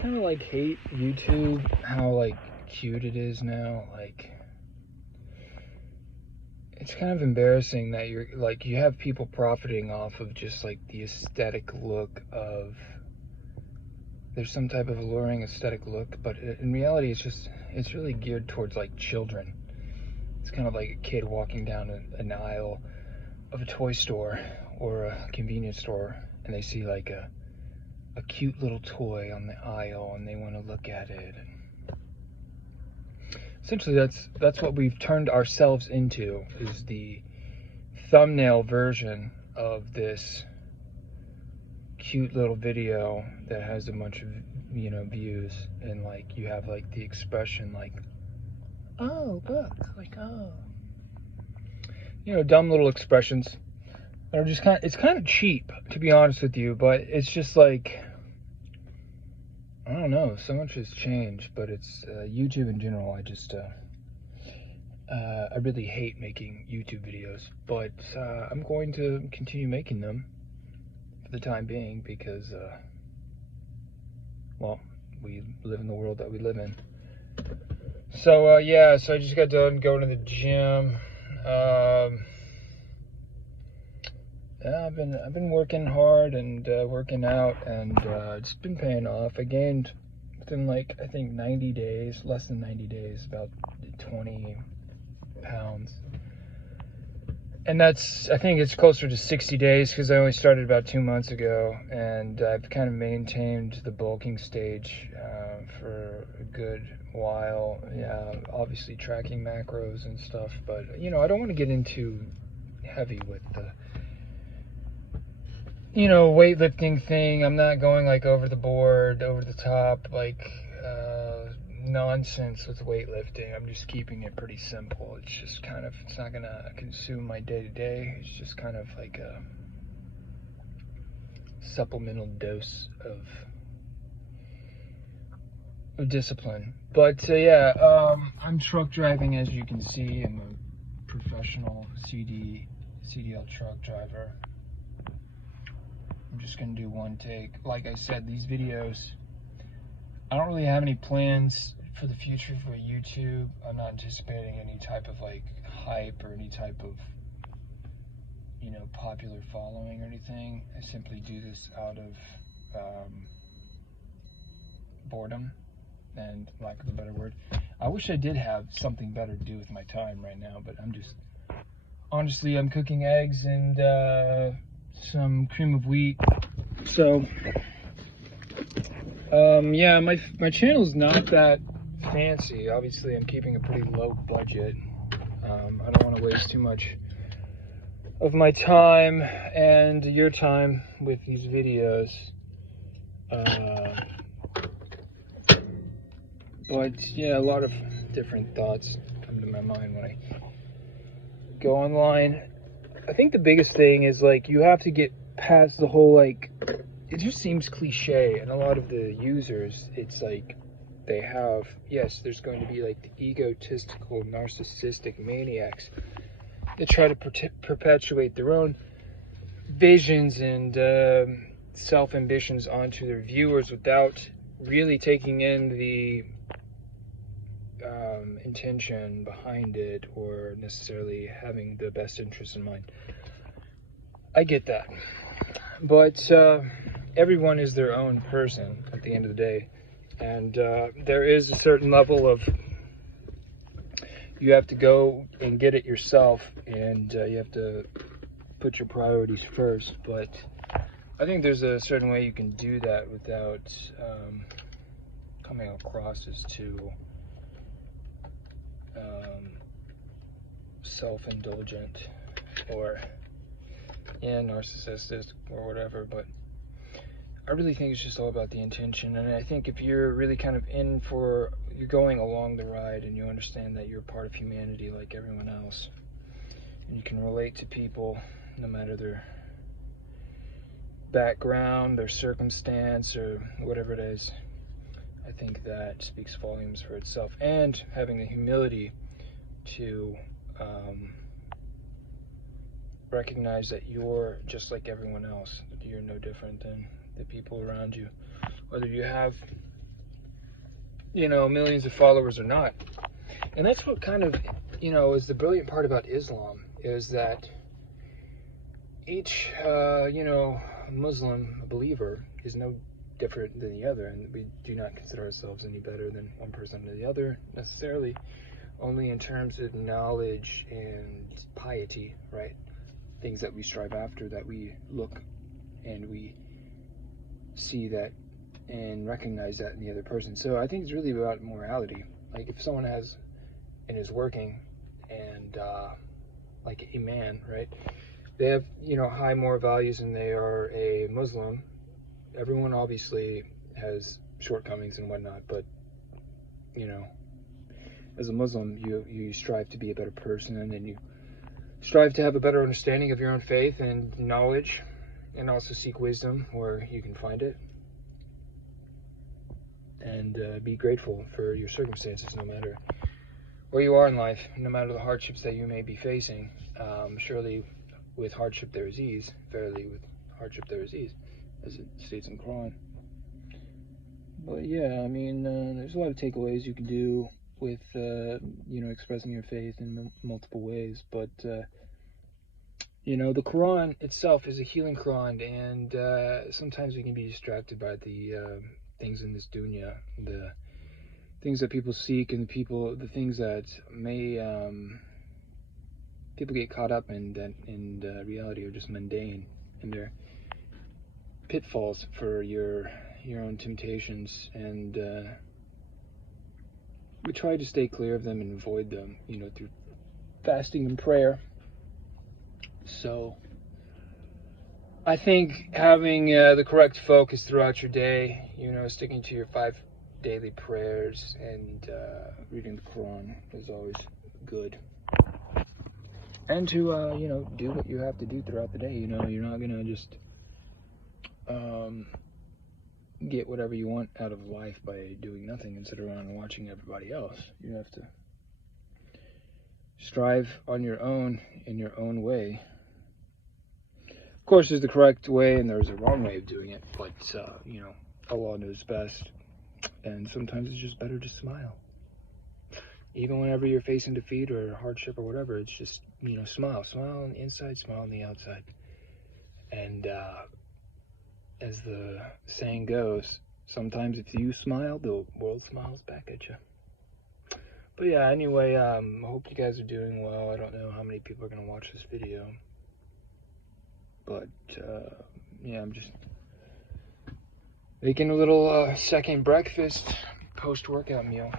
kind of like hate YouTube, how like cute it is now. Like, it's kind of embarrassing that you're like, you have people profiting off of just like the aesthetic look of, there's some type of alluring aesthetic look, but in reality it's really geared towards like children. It's kind of like a kid walking down an aisle of a toy store or a convenience store, and they see like a cute little toy on the aisle and they want to look at it. And essentially that's what we've turned ourselves into, is the thumbnail version of this cute little video that has a bunch of, you know, views, and like you have like the expression like, oh look, like, oh, you know, dumb little expressions that are just it's kind of cheap, to be honest with you, but it's just like, I don't know, so much has changed. But it's YouTube in general, I really hate making YouTube videos, but I'm going to continue making them for the time being, because well, we live in the world that we live in. So yeah, so I just got done going to the gym. Yeah, I've been working hard and working out, and it's been paying off. I gained within like, I think 90 days, less than 90 days, about 20 pounds. And that's, I think it's closer to 60 days, because I only started about 2 months ago, and I've kind of maintained the bulking stage for a good while. Yeah, obviously tracking macros and stuff, but you know, I don't want to get into heavy with the, you know, weightlifting thing. I'm not going like over the board, over the top, like nonsense with weightlifting. I'm just keeping it pretty simple. It's just kind of, it's not gonna consume my day-to-day. It's just kind of like a supplemental dose of discipline. But yeah, I'm truck driving, as you can see. I'm a professional CDL truck driver. I'm just gonna do one take. Like I said, these videos, I don't really have any plans for the future for YouTube. I'm not anticipating any type of like hype or any type of, you know, popular following or anything. I simply do this out of boredom, and lack of a better word. I wish I did have something better to do with my time right now, but I'm just, honestly, I'm cooking eggs and some cream of wheat. So yeah, my channel's not that fancy. Obviously, I'm keeping a pretty low budget. I don't want to waste too much of my time and your time with these videos. But yeah, a lot of different thoughts come to my mind when I go online. I think the biggest thing is like, you have to get past the whole, like, it just seems cliche, and a lot of the users, it's like they have, yes, there's going to be like the egotistical, narcissistic maniacs that try to perpetuate their own visions and self-ambitions onto their viewers without really taking in the intention behind it, or necessarily having the best interest in mind. I get that, but everyone is their own person at the end of the day, and there is a certain level of, you have to go and get it yourself, and you have to put your priorities first. But I think there's a certain way you can do that without coming across as too self-indulgent or narcissistic or whatever. But I really think it's just all about the intention. And I think if you're really kind of you're going along the ride, and you understand that you're part of humanity like everyone else, and you can relate to people no matter their background, their circumstance, or whatever it is, I think that speaks volumes for itself. And having the humility to recognize that you're just like everyone else, that you're no different than the people around you. Whether you have you know, millions of followers or not. And that's what kind of, you know, is the brilliant part about Islam, is that each, you know, Muslim believer is no different than the other, and we do not consider ourselves any better than one person or the other necessarily, only in terms of knowledge and piety, right? Things that we strive after, that we look and we see that and recognize that in the other person. So I think it's really about morality. Like if someone has and is working and like a man, right? They have, you know, high moral values and they are a Muslim. Everyone obviously has shortcomings and whatnot, but you know, as a Muslim, you strive to be a better person, and you strive to have a better understanding of your own faith and knowledge, and also seek wisdom where you can find it, and be grateful for your circumstances, no matter where you are in life, no matter the hardships that you may be facing. Surely with hardship there is ease, verily with hardship there is ease, as it states in the Quran. But yeah, I mean, there's a lot of takeaways you can do with, you know, expressing your faith in multiple ways. But, you know, the Quran itself is a healing Quran, and sometimes we can be distracted by the things in this dunya, the things that people seek, and the things that may, people get caught up in, that in reality are just mundane, and they're pitfalls for your own temptations, and we try to stay clear of them and avoid them, you know, through fasting and prayer. So I think having the correct focus throughout your day, you know, sticking to your 5 daily prayers and reading the Quran is always good. And to, you know, do what you have to do throughout the day. You know, you're not going to just get whatever you want out of life by doing nothing and sit around and watching everybody else. You have to strive on your own, in your own way. Of course, there's the correct way and there's a wrong way of doing it, but, you know, Allah knows best. And sometimes it's just better to smile. Even whenever you're facing defeat or hardship or whatever, it's just, you know, smile. Smile on the inside, smile on the outside. And, as the saying goes, sometimes if you smile, the world smiles back at you. But yeah, anyway, I hope you guys are doing well. I don't know how many people are going to watch this video. But, yeah, I'm just making a little second breakfast post-workout meal.